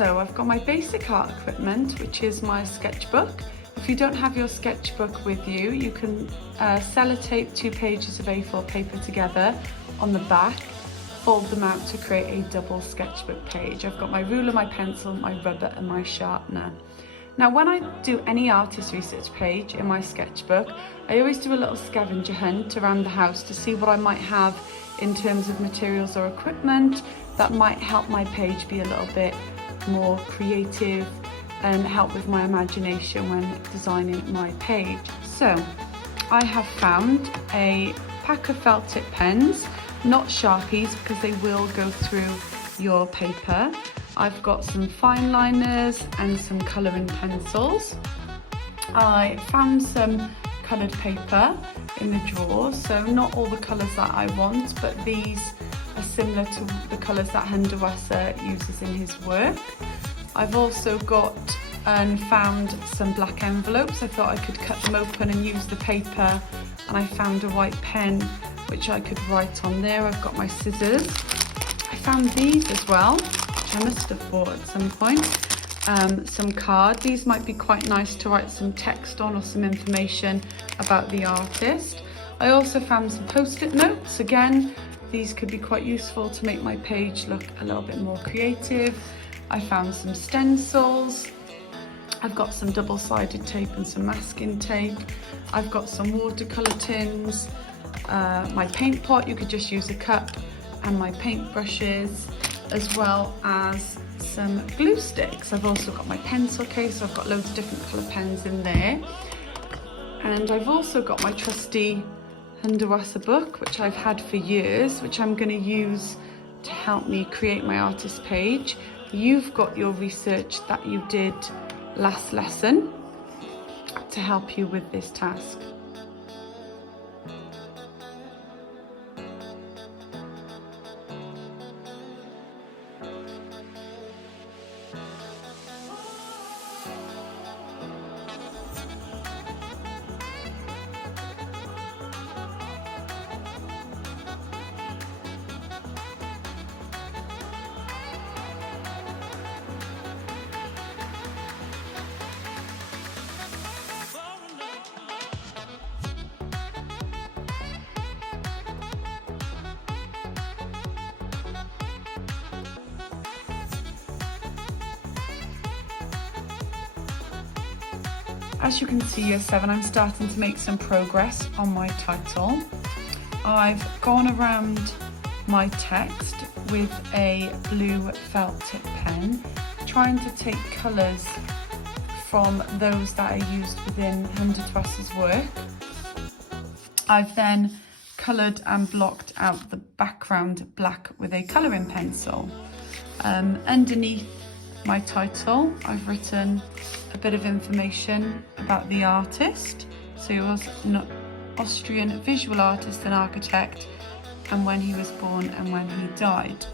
So I've got my basic art equipment, which is my sketchbook. If you don't have your sketchbook with you, you can sellotape 2 pages of A4 paper together on the back, fold them out to create a double sketchbook page. I've got my ruler, my pencil, my rubber and my sharpener. Now when I do any artist research page in my sketchbook, I always do a little scavenger hunt around the house to see what I might have in terms of materials or equipment that might help my page be a little bit more creative and help with my imagination when designing my page. So I have found a pack of felt tip pens, not Sharpies because they will go through your paper. I've got some fine liners and some colouring pencils. I found some coloured paper in the drawer, so not all the colours that I want, but these are similar to the colours that Hundertwasser uses in his work. I've also got and found some black envelopes. I thought I could cut them open and use the paper, and I found a white pen which I could write on there. I've got my scissors. I found these as well, which I must have bought at some point. Some cards. These might be quite nice to write some text on or some information about the artist. I also found some post-it notes. Again, these could be quite useful to make my page look a little bit more creative. I found some stencils. I've got some double-sided tape and some masking tape. I've got some watercolour tins, my paint pot, you could just use a cup, and my paint brushes, as well as some glue sticks. I've also got my pencil case, so I've got loads of different colour pens in there. And I've also got my trusty Hundertwasser book, which I've had for years, which I'm going to use to help me create my artist page. You've got your research that you did last lesson to help you with this task. As you can see, Year 7, I'm starting to make some progress on my title. I've gone around my text with a blue felt tip pen, trying to take colours from those that I used within Hundertwasser's work. I've then coloured and blocked out the background black with a colouring pencil. Underneath my title, I've written a bit of information about the artist. So he was an Austrian visual artist and architect, and when he was born and when he died.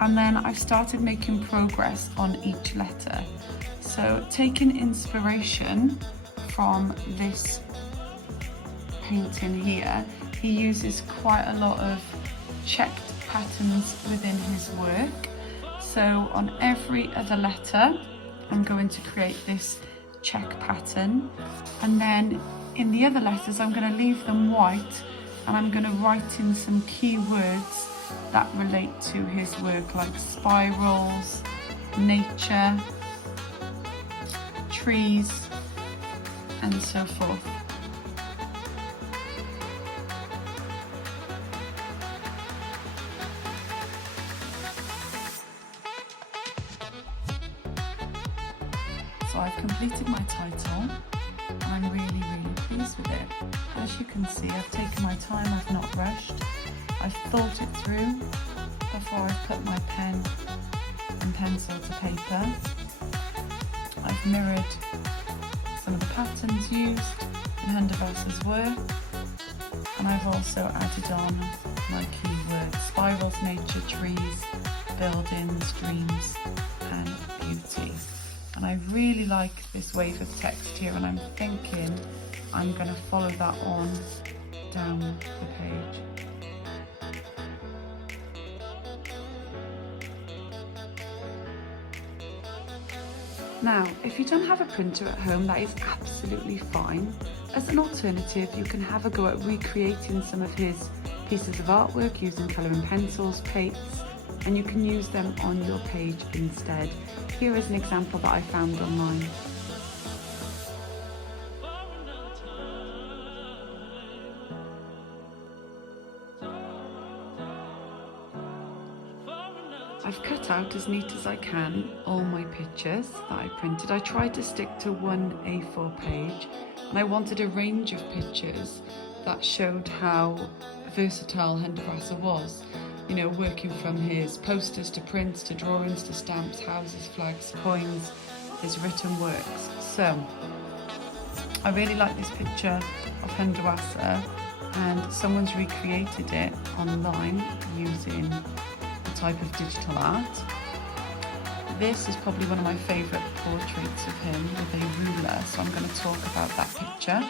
And then I've started making progress on each letter. So taking inspiration from this painting here, he uses quite a lot of checked patterns within his work. So on every other letter, I'm going to create this check pattern, and then in the other letters I'm going to leave them white, and I'm going to write in some key words that relate to his work, like spirals, nature, trees, and so forth. So I've completed my title, and I'm really pleased with it. As you can see, I've taken my time, I've not rushed. I've thought it through before I've put my pen and pencil to paper. I've mirrored some of the patterns used in Hundertwasser's work, and I've also added on my keywords: spirals, nature, trees, buildings, dreams, and beauty. And I really like this wave of text here, and I'm thinking I'm going to follow that on down the page. Now, if you don't have a printer at home, that is absolutely fine. As an alternative, you can have a go at recreating some of his pieces of artwork using colouring pencils, paints, and you can use them on your page instead. Here is an example that I found online. I've cut out as neat as I can all my pictures that I printed. I tried to stick to one A4 page, and I wanted a range of pictures that showed how versatile Hundertwasser was. You know, working from his posters to prints to drawings to stamps, houses, flags, coins, his written works. So I really like this picture of Hundertwasser, and someone's recreated it online using a type of digital art. This is probably one of my favourite portraits of him with a ruler, so I'm going to talk about that picture.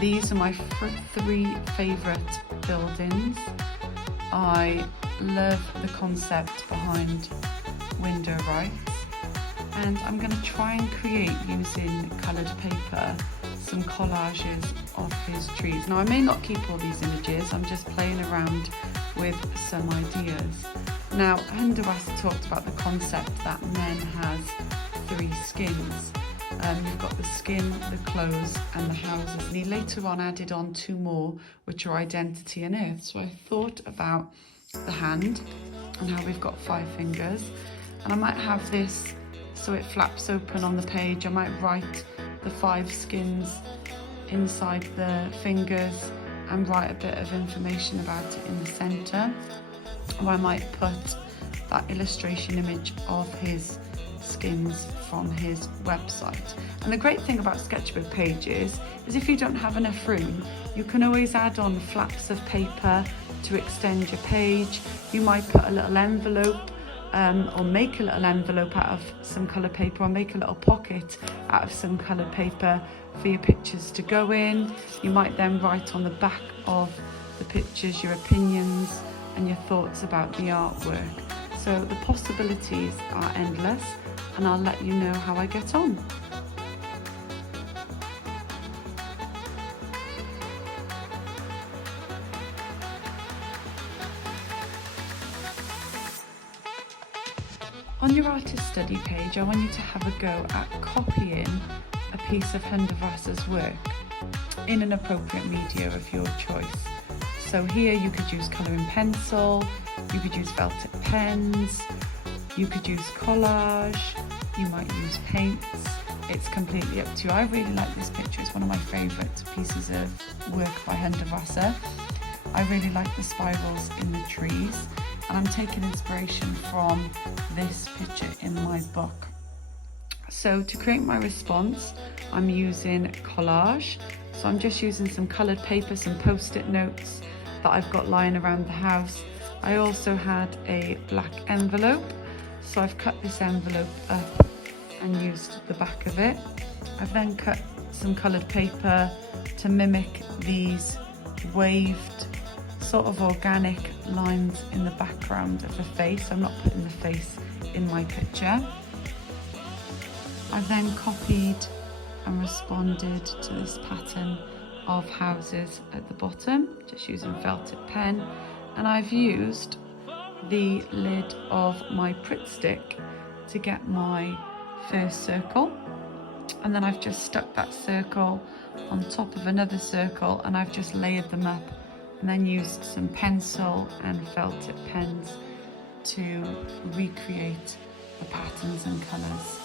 These are my three favourite buildings. I love the concept behind window rights, and I'm going to try and create, using coloured paper, some collages of his trees. Now, I may not keep all these images, I'm just playing around with some ideas. Now, Hundertwasser talked about the concept that men has three skins. You've got the skin, the clothes and the houses, and he later on added on two more, which are identity and earth. So I thought about the hand and how we've got 5 fingers, and I might have this so it flaps open on the page. I might write the 5 skins inside the fingers and write a bit of information about it in the centre, or I might put that illustration image of his skins from his website. And the great thing about sketchbook pages is if you don't have enough room, you can always add on flaps of paper to extend your page. You might put a little envelope or make a little envelope out of some coloured paper, or make a little pocket out of some coloured paper for your pictures to go in. You might then write on the back of the pictures your opinions and your thoughts about the artwork. So the possibilities are endless, and I'll let you know how I get on. On your artist study page, I want you to have a go at copying a piece of Hundertwasser's work in an appropriate media of your choice. So here you could use colouring pencil, you could use velvet pens, you could use collage, you might use paints. It's completely up to you. I really like this picture. It's one of my favourite pieces of work by Hundertwasser. I really like the spirals in the trees, and I'm taking inspiration from this picture in my book. So to create my response, I'm using collage. So I'm just using some coloured paper, some post-it notes that I've got lying around the house. I also had a black envelope, so I've cut this envelope up and used the back of it. I've then cut some coloured paper to mimic these waved sort of organic lines in the background of the face. I'm not putting the face in my picture. I've then copied and responded to this pattern of houses at the bottom, just using velvet pen, and I've used the lid of my Pritt stick to get my first circle, and then I've just stuck that circle on top of another circle, and I've just layered them up, and then used some pencil and velvet pens to recreate the patterns and colours.